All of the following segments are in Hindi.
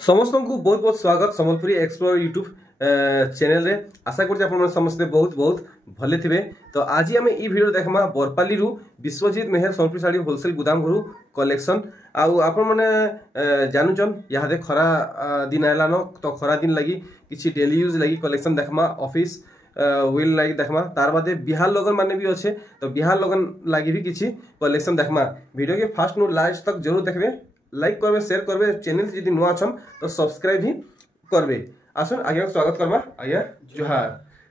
समस्त को बहुत बहुत स्वागत संबलपुरी एक्सप्लोर यूट्यूब चैनल रे आशा करते आप समस्ते बहुत बहुत भले थे। तो आज आम ई वीडियो देखमा बरपाली रु विश्वजीत मेहर संबलपुरी साड़ी होलसेल गुदाम घर कलेक्शन जानूचन यहाँ खरा दिन आलान तो खरा दिन लगी किसी डेली यूज लगी कलेक्शन देखमा ऑफिस विल लगी देखमा तार बादे बिहार लगन माने भी अच्छे तो बिहार लगन लगी भी किसी कलेक्शन देखमा वीडियो के फास्ट नु लास्ट तक जरूर देखबे लाइक करबे शेयर करबे चैनल यदि नुआ छम तो सब्सक्राइब भी करबे। आसन आगे स्वागत करबा आया जोहार।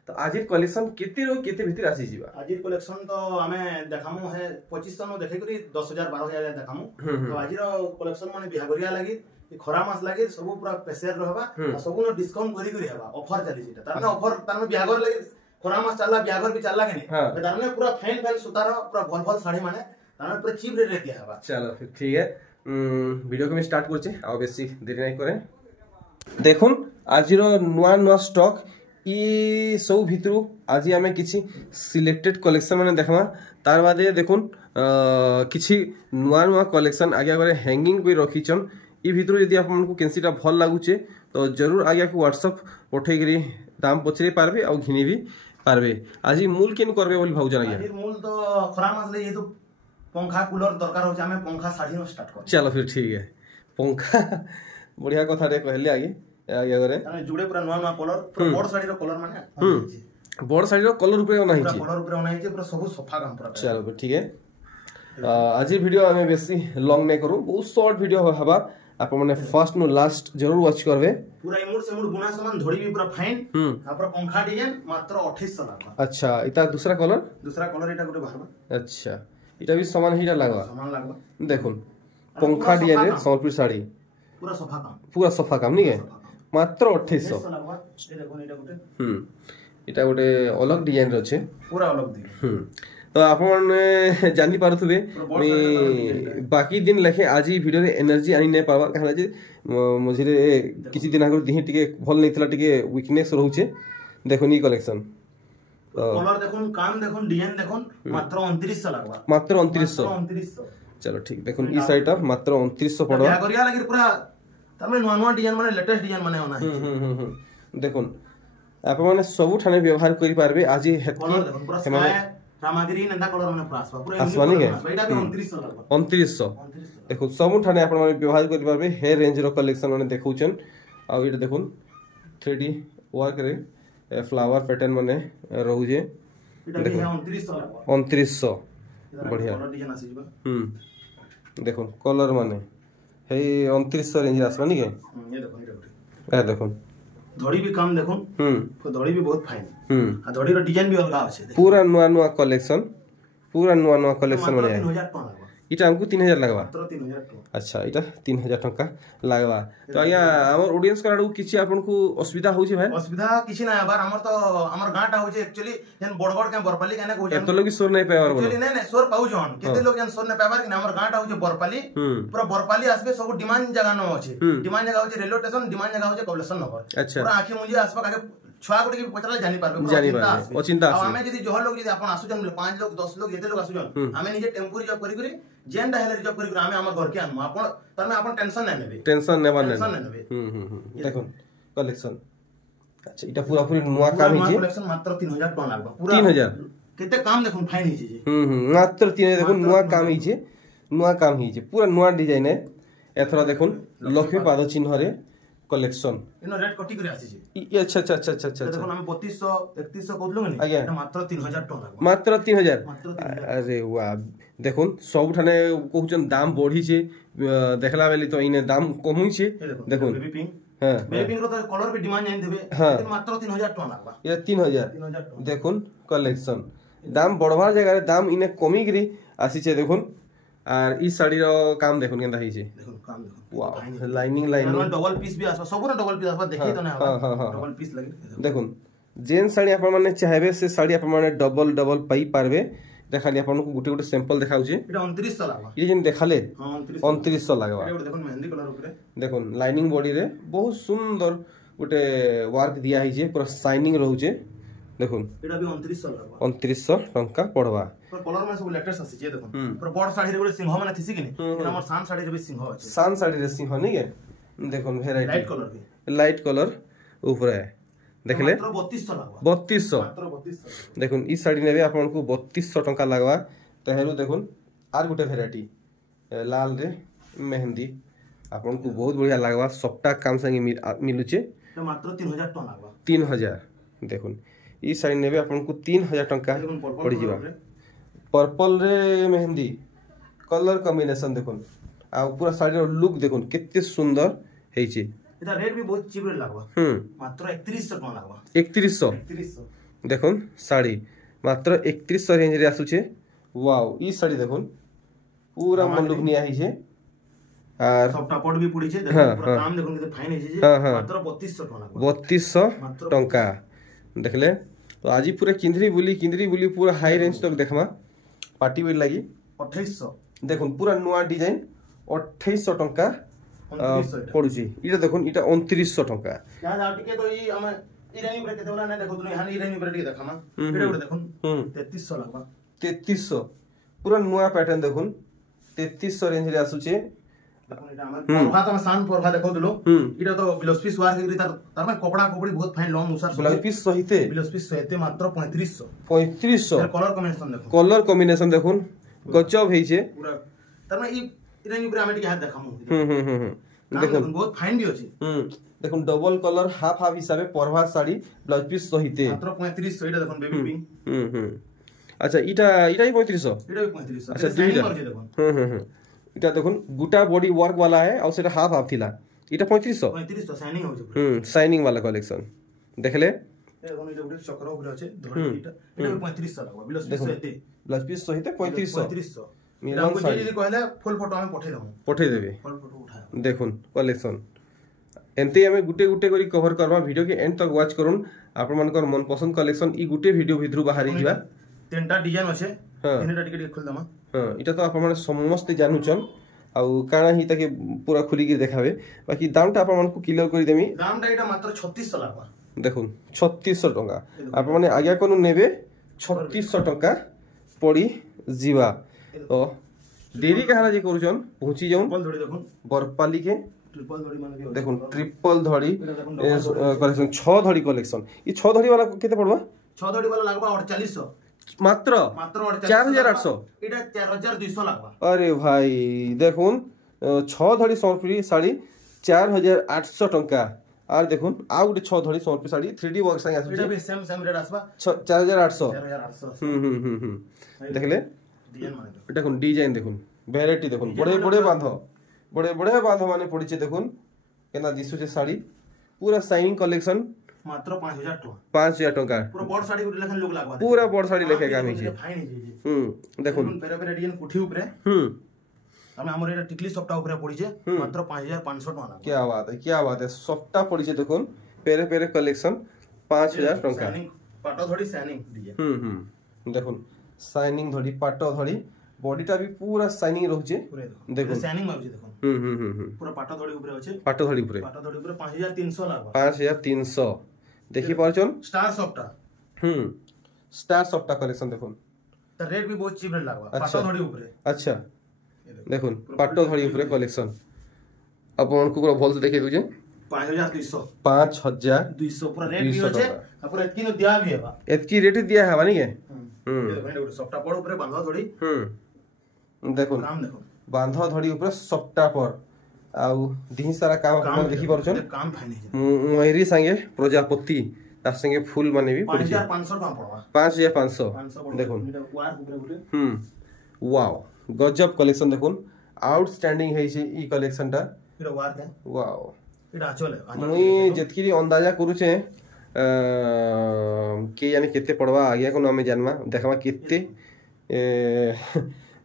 तो आज कलेक्शन केते रो केते भीतर आसी जीवा आज कलेक्शन तो हमें देखामु है 2500 नो देखे करी 10000 12000 देखामु। तो आज रो कलेक्शन माने बिहागरिया लागि खरा मास लागि सब पूरा पेशेर रहबा सब नो डिस्काउंट करी करी हबा ऑफर चली जेटा तारने ऑफर तारने बिहागर लागि खरा मास चलला बिहागर भी चलला के नहीं तारने पूरा फैन फैन सुतार पूरा भल भल साड़ी माने तारने पूरा चीप रेट रे दिया हबा। चलो फिर ठीक है वीडियो को मैं स्टार्ट करछे आ बेसी देरी नहीं करे। देखुन आज नुआ नुआ स्टॉक ई सब भितरु आज आमे किछि सिलेक्टेड कलेक्शन माने देखमा तार बादे देखुन किछि नुआ नुआ कलेक्शन आगे आगे हैंगिंग कोई रखीचन ई भितरु यदि आपनको केनसीटा भल लागुचे तो जरूर आगे को व्हाट्सएप पठै करी दाम पचरे पारबे आ घिनी भी पारबे। आज मूल केन करबे बोली भाउजन आगे आज मूल तो खरा मास ले ये तो पंखा कूलर दरकार हो हमें पंखा साड़ी स्टार्ट कर। चलो फिर ठीक है पंखा बढ़िया कथा रे कहले आगे आगे करे माने जुड़े पूरा नवा नवा कलर पूरा बड़ साड़ी रो कलर माने बड़ साड़ी रो कलर ऊपर नाही छी कलर ऊपर नाही छी पूरा सब सफा काम पूरा। चलो ठीक है आज वीडियो हमें बेसी लॉन्ग नहीं करू बहुत शॉर्ट वीडियो हबा आप माने फर्स्ट नो लास्ट जरूर वॉच करबे। पूरा इमुड से मुड बुना सामान धोड़ी भी पूरा फाइन पूरा पंखा डिजाइन मात्र 2800 लागा। अच्छा इता दूसरा कलर एटा गुटे बाहरबा। अच्छा इटा भी सामान हिटा लागबा देखुन पंखा डिजाइन रे संबलपुरी साड़ी पूरा सफा काम नहीं है मात्र 2800 ये देखो एटा गुटे इटा गुटे अलग डिजाइन रे छे पूरा अलग दी तो आपन जानि पारुथबे बाकी दिन लखे आज ही वीडियो रे एनर्जी आनी नै पावा कहला जे मझिरे किछि दिन आगर दिहि टिके भल नै थला टिके वीकनेस रहउछे। देखो नी कलेक्शन कलर देखुन काम देखुन डिजाइन देखुन मात्र 2900 लागबा मात्र 2900। चलो ठीक देखुन ई साइड मात्र 2900 पड़ो या करिया लागि पूरा तमे नवा नवा डिजाइन माने लेटेस्ट डिजाइन माने होना है। देखुन आप माने सब ठाने व्यवहार करि पारबे आज हेतकी हमारे रामागिरी नंदा कलर माने पूरा आसवा नहीं है एटा भी 2900 लागबा 2900। देखो सब ठाने आप माने व्यवहार करि पारबे हे रेंज रो कलेक्शन माने देखौचन आ इटा देखुन 3D वर्क रे फ्लावर पैटर्न माने रहउजे एटा भी 2900 लागबा 2900 बढ़िया कलर डिजाइन आसी जबा। देखो कलर माने हे 2900 रेंज आसवा नहीं है ये देखो देखो धड़ी भी काम देखो धड़ी भी बहुत फाइन आ धड़ी रो डिजाइन भी अलग आछे पूरा नुआ नुआ कलेक्शन माने 3000 टका लागबा इटा हमको 3000 लागबा मात्र 3000 टका। अच्छा इटा 3000 टका लागबा। तो आया हमर ऑडियंस कराडू किछि आपन को असुविधा होउछे भाई असुविधा किछि ना बार हमर तो हमर गांटा होउछे एक्चुअली जन बड़बड़ के बरपाली केने कहउछन तो लोग सोर नै पावर बोलो एक्चुअली नै सोर पाउछन केते लोग जन सोर नै पावर कि हमर गांटा होउछे बरपाली पूरा बरपाली आसबे सब डिमांड जगह न होछे डिमांड जगह होछे रेलवे स्टेशन डिमांड जगह होछे कबलेशन नगर पूरा आखी मुंजी आसबा काके छुआ गुडी के पचला जानि पारबे ओ चिंता आसे हमें जदी जोहर लोग जदी अपन आसुजन 5 लोग 10 लोग जेते लोग आसुजन हमें निजे टेम्पो रिजर्व करी करी जेंडा हेले रिजर्व करी हमें हमर घर के आनमु अपन तमे अपन टेंशन नै नेबे देखो कलेक्शन। अच्छा इटा पूरा पूरी नुआ काम हिजे कलेक्शन मात्र 3000 टका लागबा पूरा 3000 केते काम देखुन फाइन हिजे जे मात्र 3000 देखो नुआ काम हिजे पूरा नुआ डिजाइन है एथरा देखुन लक्ष्मी पाद चिन्ह रे कलेक्शन इनो रेट कटी करी आसी जे। अच्छा देखो हम 3200 3100 कहलु नि एटा मात्र 3000 टका लागबा मात्र 3000। अरे वाह देखुन सब ठाने कहउचन दाम बढ़ी छे देखला बेली तो इने दाम कमुई छे देखुन बेबी पिंक बेबी पिंक रो तो कलर भी डिमांड जानि देबे लेकिन मात्र 3000 टका लागबा ये 3000 देखुन कलेक्शन दाम बढ़वार जगह दाम इने कमी गिरी आसी छे देखुन आर ई साड़ी रो काम देखुन केनता हिजे देखुन काम देखुन वाह लाइनिंग डबल पीस भी आसबा सब ना डबल पीस आसबा देखि तो ना डबल पीस लगे देखुन जेन साड़ी अपन माने चाहेबे से साड़ी अपन माने डबल पाई पारबे देखाली अपन को गुटे गुटे सैंपल देखाउछे एटा 2900 लागबा ये जेन देखाले 2900 लागबा एटा देखुन मेहंदी कलर ऊपर देखुन लाइनिंग बॉडी रे बहुत सुंदर गुटे वर्क दिया हिजे पूरा शाइनिंग रहउछे देखुन एटा भी 2900 लागबा 2900 टका पड़वा पर कलर में सब लेटेस्ट आसी जे देखुन पर बड़ साड़ी रे गुटे सिंह माने थिसी कि हमर शान साड़ी रे भी सिंह अछि शान साड़ी रे सिंह नहीं है দেখুন ভ্যারাইটি লাইট কলর भी লাইট কলর উপরে দেখলে मात्र 3200 লাগবা 3200 मात्र 3200 দেখুন ই শাড়ি নেবে আপনাকে 3200 টঙ্কা লাগবা তেহেরু দেখুন আর গোটে ভ্যারাইটি লাল রে মেহেंदी आपको बहुत बढ़िया लगवा सबटा काम संगे मिलुचे तो मात्र 3000 टका लागबा 3000 देखुन ई साड़ी नेबे आपको 3000 टका पड़ी जीवा पर्पल रे मेहंदी कलर कॉम्बिनेशन देखुन आ पूरा साड़ी रो लुक देखुन कितने सुंदर है छी एटा रेट भी बहुत चीप रे लागबा मात्र 3100 टका लागबा 3100 देखुन साड़ी मात्र 3100 रेंज रे आसुचे वाओ ई साड़ी देखुन पूरा मन लुक निया है छे আর সবটা পট भी পড়িছে দেখুন পুরো কাম দেখুন কত ফাইন হইছে যে মাত্র 3200 টাকা 3200 টাকা দেখলে তো আজি পুরা কিন্দ্রি বুলি পুরা হাই রেঞ্জ তক দেখমা পার্টি ওয়্যার লাগি 2800 দেখুন পুরা নয়া ডিজাইন 2800 টাকা পড়ুছি এটা দেখুন এটা 2900 টাকা যা যা টিকে তো ই আমি ইরানি উপরে কেতে বলা না দেখো তুমি হানি ইরানি উপরে টিকে দেখামা এটা উপরে দেখুন 3300 লাগবা 3300 পুরা নয়া প্যাটার্ন দেখুন 3300 রেঞ্জ রে আসুছে দেখুন এটা আমার পরভা তো সান পরভা দেখো দিলো এটা তো ব্লাউজ পিস ওয়ার্ক হেগরি তার মানে কপড়া কপড়ি বহুত ফাইন লং উসার ব্লাউজ পিস সহিতে মাত্র 3500 এর কলর কম্বিনেশন দেখুন গজব হইছে পুরা তার মানে ইরানি উপরে আমি টিকে হাত দেখামু দেখুন বহুত ফাইন বি আছে দেখুন ডবল কলর হাফ হাফ হিসাবে পরভা শাড়ি ব্লাউজ পিস সহিতে মাত্র 3500 এটা দেখুন বেবি পিঙ্ক আচ্ছা এটাই 3500 এটাই 3500 আচ্ছা দুইটা দেখুন এটা দেখুন গোটা বডি ওয়ার্ক वाला है और সেটা হাফ হাফ থিলা এটা 3500 শাইনিং হচ্ছে শাইনিং वाला কালেকশন দেখলে এখন এটা গুলো চক্র উপরে আছে ধরে এটা 3500 লাগবে ব্লাউজ পিস সহিতে 3500 মিলন শাড়ি যদি কইলে ফুল ফটো আমি পঠাই দেবে ফুল ফটো উঠায় দেখুন কালেকশন এনতে আমি গুটে গুটে করি কভার করবা ভিডিও के एंड तक वॉच करून आपण मानकर मन पसंद कलेक्शन ई गुटे वीडियो भितरु बाहरी जिबा तीनटा डिजाइन আছে তিনটা টিকে টিকে খুল দমা हां এটা তো आपण माने समस्त जानुचन आ काना ही ताके पूरा खुली के देखाबे बाकी दामटा आपण मानकु क्लियर करी देमी दामटा এটা মাত্র 3600 লাগবা দেখুন 3600 টাকা आपण माने आगे कोन नेबे 3600 টাকা पड़ी जीवा तो देरी कहाना जे करूचन पहुंची जाऊन ट्रिपल धड़ी देखुन बरपाली के ट्रिपल धड़ी माने देखुन ट्रिपल धड़ी कलेक्शन 6 धड़ी कलेक्शन ई 6 धड़ी वाला केते पड़बा 6 धड़ी वाला लागबा 4800 मात्र 4800 এটা 4200 লাগবা अरे भाई देखुन 6 धड़ी सोनपुरी साड़ी 4800 टंका আর দেখুন আর গোটে 6 ধড়ি সোনপুরি শাড়ি 3D ওয়ার্ক সাথে আসছে এটা भी सेम रेट আসবা 4800 দেখলে ডিজাইন মানে দেখুন ডিজাইন দেখুন ভ্যারাইটি দেখুন বড়ে বড়ে বাঁধ মানে পড়িছে দেখুন কেনা দিছুছে শাড়ি পুরা শাইনিং কালেকশন মাত্র 5000 টাকা 5000 টাকা পুরো বড় শাড়ি গুলো লেখেন লোক লাগবা পুরা বড় শাড়ি লেখে কাম হইছে ফাইন হইছে দেখুন পেরে পেরে ডিজাইন কুঠি উপরে আমি আমার এটা টিকলি সবটা উপরে পড়িছে মাত্র 5500 টাকা লাগবে क्या बात है সবটা পড়িছে দেখুন পেরে পেরে কালেকশন 5000 টাকা পাটো ধড়ি শাইনিং ডিজাইন দেখুন শাইনিং ধড়ি পাটো ধড়ি বডিটা भी पूरा শাইনিং রহুছে দেখুন শাইনিং মারুছে দেখুন পুরো পাটো ধড়ি উপরে আছে পাটো ধড়ি উপরে 5300 লাগবে 5300 দেখি পারছন স্টার সফটটা স্টার সফটটা কালেকশন দেখুন তার রেট भी बहुत चीप রেট লাগবে পাটো ধড়ি উপরে আচ্ছা দেখুন পাটো ধড়ি উপরে কালেকশন आपको पूरा भल से देखे दूजे 5200 पूरा रेट भी होचे पूरा एतकी न दिया भी है एतकी रेट दिया है मानी के देखो सफ्टा पड़ ऊपर बांधा थोड़ी देखो काम देखो बांधा थोड़ी ऊपर सफ्टा पर आउ दिही सारा काम हम देखि परछन काम फाइन मयूरी संगे प्रजापति तार संगे फूल माने भी 5500 काम पड़वा 5500 देखो वाओ गजब कलेक्शन देखो आउटस्टैंडिंग है ई कलेक्शन टा এটা ওয়ার্ক है वाओ এটা আচলে মুই যেতকি अंदाजा करूचे के यानी केते पड़वा आगे को हमें जानवा देखवा केते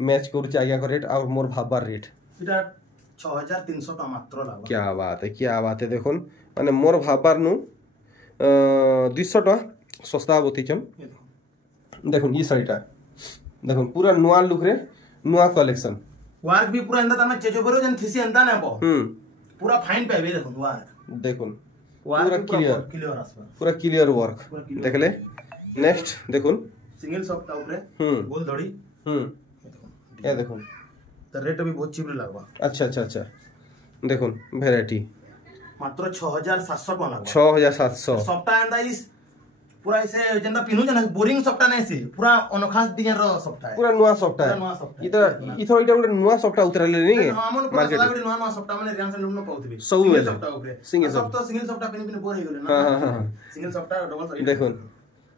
मैच करूचे आगे को रेट और मोर भाबार रेट এটা 6300 टा मात्र लागबा क्या बात है देखुन माने मोर भाबार नु 200 टा सस्ता बतीचन देखुन ई साड़ीटा देखुन पूरा नया लुक रे नया कलेक्शन वार्क भी पूरा अंदर तने चेजो बरो जन थिसी अंदा ने बो पूरा फाइन पे बे देखुन वार्क देखुन पूरा क्लियर आसबा पूरा क्लियर वर्क देखले नेक्स्ट देखुन सिंगल सॉफ्ट ऊपर गोल धड़ी ये देखुन तो रेट भी बहुत चीप लागबा अच्छा देखुन वैरायटी मात्र 6700 टका लागबा 6700 सबटा एंदा इस पूरा ऐसे जेंदा पिनु जन बोरिंग सबटा नै से पूरा अनखास डिजाइन रो सबटा है पूरा नुआ सबटा है इधर इथो इटा गुटे नुआ सबटा उतरले नै मार्केट गुटे नुआ सबटा माने रियांस लुम न पाउथबी सब सबटा ऊपर सिंगल सब तो सिंगल सबटा पिन बोर हे गेले ना हां सिंगल सबटा डबल साइड देखुन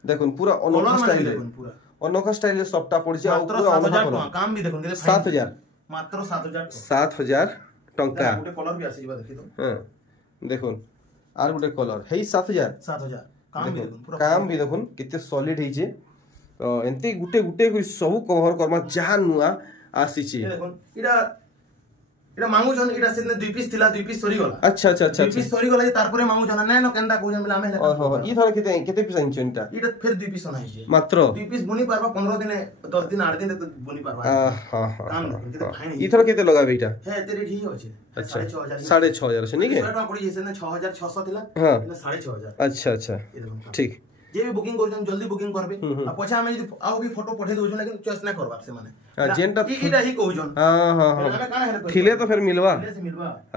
देखुन पूरा अनोखा स्टाइल है पूरा अनोखा स्टाइल है सबटा पड़छि आ पूरा 7000 टका काम भी देखुन 7000 मात्र 7000 7000 टका गुटे कलर भी आसी बा देखि तो हां देखुन आर गुटे कलर हेई 7000 काम भी देखुन कितने सॉलिड है जे एंते गुटे गुटे सब कवर करमा जहां नुआ आसी छी देखुन इडा मांगु जन इडा सेने 2 पीस थिला 2 पीस सरी गला अच्छा अच्छा अच्छा 2 पीस सरी गला तार परे मांगु जन नै न केनता को जन बोले आमे ओहो ई थोड़ा केते पीस इंचनटा इडा फिर 2 पीस नाही जे मात्र 2 पीस बुनी पारबा 15 दिन 10 दिन 8 दिन तक बुनी पारबा हां हां काम केते फाइन ई थोड़ा केते लगाबे इटा हे तेरे ठीक होचे अच्छा 6500 से नहीं के 100 टका पड़ी जेसे 6600 थिला हां 6500 अच्छा अच्छा ठीक जे भी बुकिंग करजन जल्दी बुकिंग करबे आ पछा हमें यदि आउ भी फोटो पठे दोजन लेकिन चॉइस ना करबा से माने जेनटा इटा ही कहजन हां हां हां थिले तो फिर मिलवा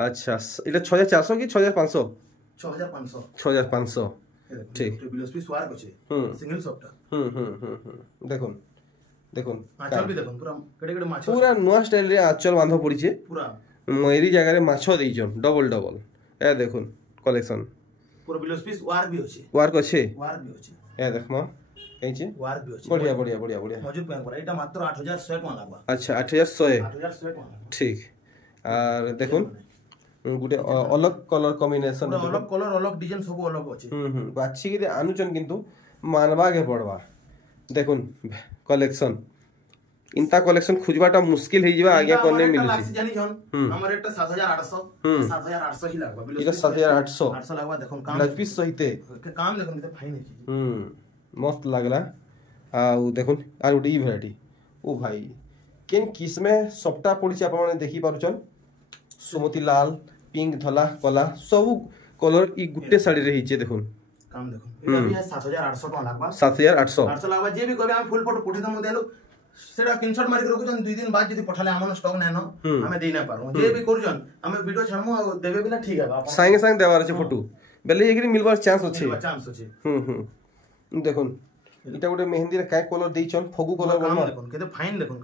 अच्छा इटा 6400 की 6500 6500 ठीक बिलोस्पी स्वार बचे सिंगल सॉफ्ट देखुन देखुन आचल भी देखुन पूरा केडे केडे माछ पूरा नुआ स्टाइल रे आचल बांध पड़ी छे पूरा मयरी जगह रे माछो देइजन डबल डबल ए देखुन कलेक्शन पूरा बिलोस्पी वार भी होचे वार को छे वार भी होचे ए देखमा कहीं छे वार भी होचे बढ़िया बढ़िया बढ़िया बढ़िया मजूर पैन पर एटा मात्र 8100 टका लागबा अच्छा 8100 टका ठीक और देखुन गुटे अलग कलर कॉम्बिनेशन अलग कलर अलग डिजाइन सब अलग होचे बाछि के आनुचन किंतु मानवा के पड़वा देखुन कलेक्शन इंता कलेक्शन खुजबाटा मुश्किल हे जिबा आगे कोने मिली छी जानी जन हमर रेट 7800 ही लागबा इटा 7800 800 लागबा देखुन काम ब्लाउज पीस सहिते काम देखुन त फाइन है मस्त लागला आ देखुन आर उडी वैरायटी ओ भाई केन किस में सबटा पड़ी आप माने देखि पारुचन सुमति लाल पिंक धला कला सब कलर ई गुट्टे साड़ी रही छे देखुन काम देखुन एटा भी है 7800 टका लागबा 7800 लागबा जे भी कहबे हम फुल फोटो पठे दम देलु सेटा स्क्रीनशॉट मारि के रखुजन 2 दिन बाद जदी पठाले हमन स्टॉक नै न हमें देना पारो जे भी करजन हमें वीडियो छाड़मु आ देबे बिना ठीक है संगे संगे देवार छे फोटो बेले एकरी मिलबार चांस अछि देखुन इटा गुटे मेहंदी रे काय कलर देइछन फगु कलर काम देखुन केते फाइन देखुन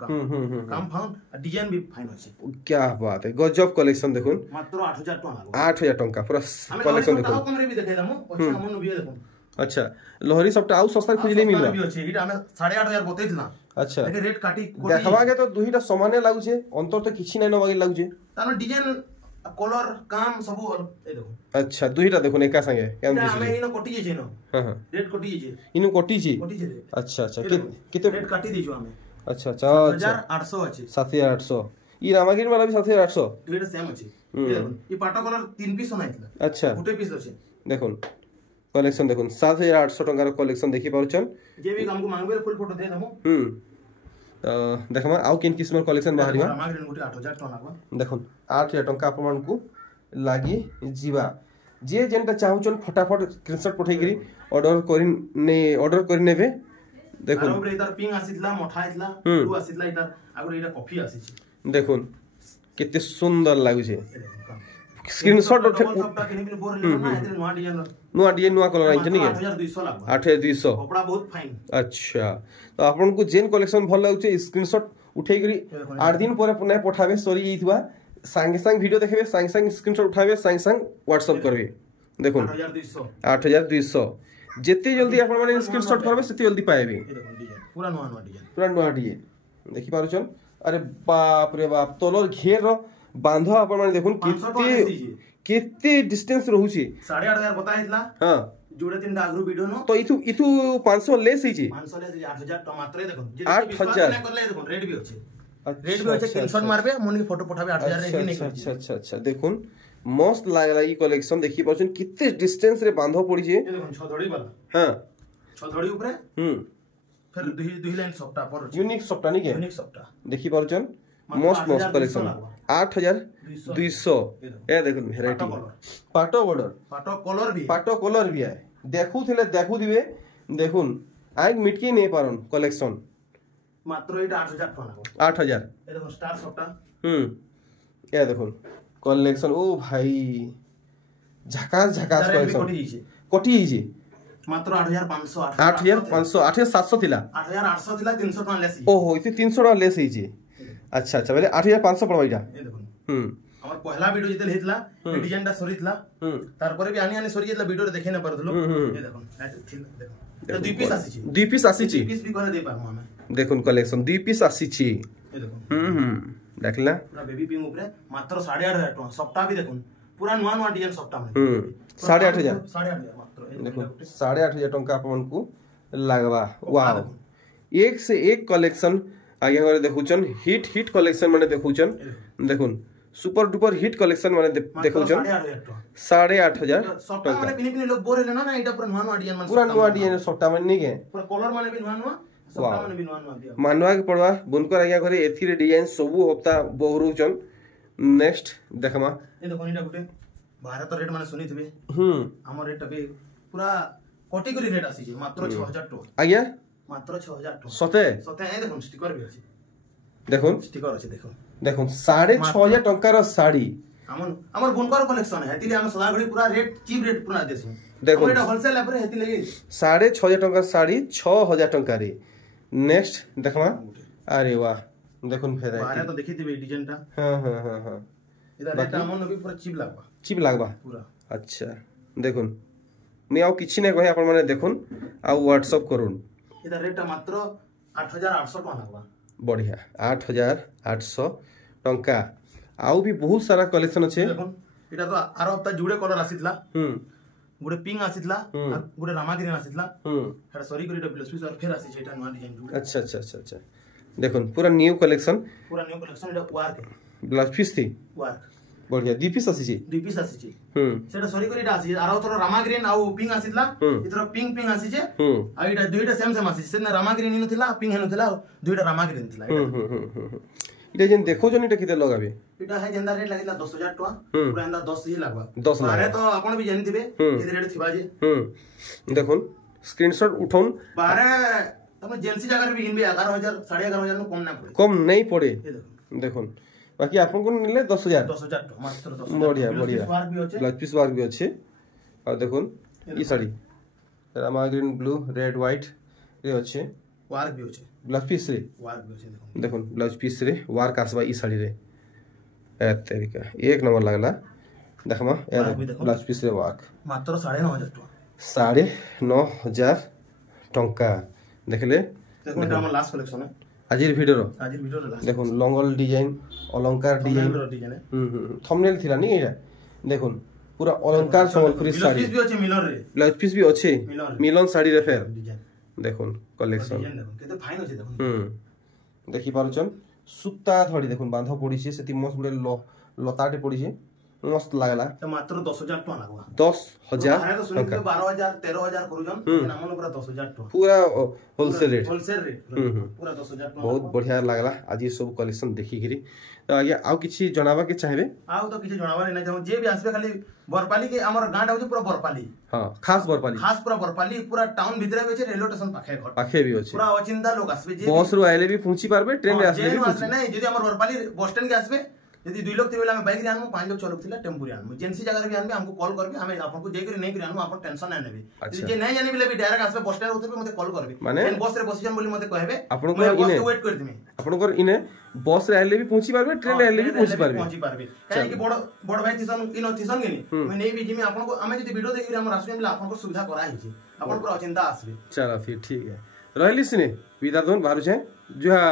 काम फाउन डिजाइन भी फाइन अछि क्या बात है गजब कलेक्शन देखुन मात्र 8000 टका लागो 8000 टका पूरा कलेक्शन देखुन हम कमरे भी देखे दमु अच्छा हमन भी देखुन अच्छा लोहरी सबटा आउ सस्ता खुजले मिलबा भी अछि इटा हमें 8500 बतैथिला अच्छा लेकिन रेट काटी देखबा के तो दुहीटा समान लागु छे अंतर तो किछि नै नबागे लागु छे तानो डिजाइन कलर काम सब ए देखो अच्छा दुहीटा देखुन एका संगे केम दिस हमें इनो कटि जे न हां हां रेट कटि जे इनो कटि जे अच्छा अच्छा किते रेट काटी दिजो हमें अच्छा अच्छा 7800 अछि 7800 ई रामागिरी वाला भी 7800 रेट सेम अछि ये देखुन ई पाटो कलर 3 पीस होनाइतला अच्छा गुटे पीस अछि देखुन कलेक्शन देखुन 7800 टका कलेक्शन देखि पारुचन जे भी हमको मांगबे फुल फोटो दे दमु देखमा आउ किन किस्म कलेक्शन बाहरिया रामागिरी गुटे 8000 टका लागबा देखुन 8000 टका आपन को लागी जीवा जे जेनटा चाहुचन फटाफट स्क्रीनशॉट पठेगिरी ऑर्डर करि नेबे देखुन हमरे इधर पिंग आसीतला मोठा आइतला ब्लू आसीतला इधर आगुर इधर कॉफी आसीछि देखुन केते सुंदर लागु छे स्क्रीनशॉट उठे सबटा किनि किनि बोर लेना इधर नुआ डिजाइन नुआ कलर आइछ नि 8200 लागबा 8200 कपड़ा बहुत फाइन अच्छा तो आपन को जेन कलेक्शन भल लागु छे स्क्रीनशॉट उठेगिरी 8 दिन परे पुनः पठाबे सरी जइतबा संगे संग वीडियो देखबे संगे संग स्क्रीनशॉट उठाबे संगे संग व्हाट्सएप करबे देखुन 8200 जेते जल्दी आपन माने स्क्रीनशॉट करबे सेते जल्दी पाएबे पूरा नुआ डिजाइन देखि पारुचन अरे बाप रे बाप तोलर घेर रो बांधो आपन माने देखुन केते डिस्टेंस रहउची 8500 बताइतला हां जोड़े तीन आगु वीडियो नो तो इथु 500 लेस हिची 500 लेस 8000 टमाटर देखुन 8000 करले देखुन रेट भी होचे रेट भी होचे स्क्रीनशॉट मारबे मोन की फोटो पठाबे 8000 रे नहीं अच्छा अच्छा अच्छा देखुन मस्त लागला ई कलेक्शन देखि पाछन किते डिस्टेंस रे बांधो पड़ी जे देखुन छधड़ी वाला हां छधड़ी ऊपर फिर दुही लाइन सप्ताह पर यूनिक सप्ताह नहीं के यूनिक सप्ताह देखि पाछन मस्त मस्त कलेक्शन 8200 ए देखुन वैरायटी पाटो बॉर्डर पाटो कलर भी है देखु दिबे देखुन आइ मिटकी नहीं पारन कलेक्शन मात्र एटा 8000 टका 8000 ए देखो स्टार सप्ताह ए देखुन कलेक्शन ओ भाई झकास झकास कलेक्शन कोटी हिजे मात्र 8500 8500 8700 थिला 8800 थिला 300 टका लेस ओहो इति 300 टका लेस हिजे अच्छा अच्छा बेले 8500 पड़बा इटा ए देखो हमर पहला वीडियो जितल हेतला ए डिजाइन टा सरितला तार परे भी आनी सरी जेतला वीडियो रे देखे न परथलो ए देखो देखो दुई पीस आसी छी दुई पीस आसी छी पीस भी करे दे पारमु हमें देखुन कलेक्शन दुई पीस आसी छी ए देखो देखला पूरा बेबी पिंक ऊपर मात्र 8500 टका सप्ताह भी देखुन पूरा नुआ नुआ डिजाइन सप्ताह में 8500 मात्र देखो 8500 टका अपन को लगवा वाओ एक से एक कलेक्शन आगे वाले देखुचन हिट कलेक्शन माने देखुचन देखुन सुपर डुपर हिट कलेक्शन माने देखुचन 8500 सप्ताह माने पिनी लोग बोर हेले ना एटा पूरा नुआ नुआ डिजाइन पूरा नुआ डिजाइन सप्ताह माने नहीं के पूरा कलर माने भी नुआ नुआ सप्ताह माने भी नुआ नुआ दिया मानवा के पड़वा बुनकर आगे घरे एथि रे डिजाइन सबु हप्ता बहुरुचन नेक्स्ट देखमा ए देखो इटा गुटे भारत रेट माने सुनी थबे हमर रेट अभी पूरा कैटेगरी रेट आसी जे मात्र 6000 टका आज्ञा मात्र 6000 टका सते सते ए देखो स्टिकर भी अछि देखो स्टिकर अछि देखो देखो 6500 टका रो साड़ी हमर बुनकर कलेक्शन है हेतिले हम सदा घड़ी पूरा रेट चीप रेट पूरा देसु देखो एटा होलसेल ऊपर हेतिले 6500 टका साड़ी 6000 टका रे नेक्स्ट देखमा अरे वाह देखुन फेर बारे तो देखि दिबे डिजाइन टा हां इधर रेट हमन भी पूरा चीप लागबा पूरा अच्छा देखुन मैं आउ किछि नै कहि अपन माने देखुन आ व्हाट्सएप करून इधर रेट मात्र 8800 टका लागबा बढ़िया 8800 टका आउ भी बहुत सारा कलेक्शन अछि देखुन इटा तो आरो हप्ता जुड़े कलर आसीतला गुडे पिंक आसीतला गुडे रामा ग्रीन आसीतला हेडा सॉरी करिटा प्लस पीस और फिर आसी जेटा नवा डिजाइन जुड़े अच्छा देखुन पूरा न्यू कलेक्शन इटा वर्क ब्लाउज पीस थी वर्क बढ़िया दी पीस आसी छी सेटा सॉरी करिटा आसी आरो तोर रामा ग्रीन आउ पिंक आसीतला इधर पिंक आसी जे आ इटा दुइटा सेम आसी से रामा ग्रीन इनु थिला पिंक हेनु थिला दुइटा रामा ग्रीन थिला इटा जेन देखो जन इटा किते लगाबे इटा है जेंदा रेट लागिला 10000 टका पूरा एंदा 10 ही लागबा 10 बारे तो आपण भी जानि दिबे किते रेट थिबा जे देखुन स्क्रीनशॉट उठौन बारे तमे एजेंसी जगह रे भी गिनबे 11000 11500 नु कम नहीं पड़े देखुन बाकी आपन को निले 10000 टका मात्र 10000 बढ़िया ब्लाउज पीस वर्क भी अच्छे और देखुन ई साड़ी रामा ग्रीन ब्लू रेड व्हाइट ये अच्छे वर्क भी अच्छे ब्लाउज पीस रे वर्क भी अच्छे देखुन ब्लाउज पीस रे वर्क आसबा ई साड़ी रे ए तरीका एक नंबर लागला देखमा ब्लाउज पीस रे वर्क मात्र 9500 टका देखले देखो एटा हमर लास्ट कलेक्शन है आजिर वीडियो रो लास्ट देखुन लंगल डिजाइन अलंकार डिजाइन थंबनेल थिला नी एटा देखुन पूरा अलंकार संबलपुरी साड़ी ब्लाउज पीस भी अच्छे मिलर रे ब्लाउज पीस भी अच्छे मिलन साड़ी रे फेर देखुन कलेक्शन देखुन केते फाइन अछि देखुन देखि पारुचन सुता थोड़ी देखुन बांधा पड़ी छे सेति मस्त गुडे लताटे पड़ी छे मस्त लागला तो मात्र 10000 टका लागबा 10000 तो सुनि 12000 13000 करूजन नामन पूरा 10000 टका पूरा होलसेल रेट पूरा 10000 टका बहुत बढ़िया लागला आज ये सब कलेक्शन देखि गिरी तो आगे आउ किछि जणावा के चाहबे आउ तो किछि जणावा नै चाहू जे भी आसबे खाली बरपाली के हमर गांड होजे पूरा बरपाली हां खास पूरा बरपाली पूरा टाउन भीतर में छे रेलवे स्टेशन पाखे भी अछि पूरा अचिंता लोग आसबे जे बस रो आइले भी पहुंची पारबे ट्रेन रे आसबे नै जदी हमर बरपाली बस स्टैंड के आसबे यदि 2 लोग थिबेला हम बाइक रे आनमु 5 लोग 6 लोग थिला टेम्पो रे आनमु जेंसी जगह रे भी आनबे हमको कॉल करबे हम आपन को जेई करे नै करे आनमु आपन टेंशन नै नेबे यदि जे नै जानि बिले भी डायरेक्ट आसबे बस स्टैंड होते मते कॉल करबे माने बस रे पोजीशन बोली मते कहबे आपन को इने वेट कर दिमे आपन को इने बस रे आइले भी पहुंची पारबे ट्रेन रे आइले भी पहुंची पारबे काहे कि बड़ भाई थिसन इनो थिसन गेनी मैं नै भी जिमे आपन को हमें जदी वीडियो देखि हमर आसबे बिले आपन को सुविधा करा हिची आपन पूरा चिंता आसबे चलो फिर ठीक है रहली सिने विदा दोन बारू छे जुहा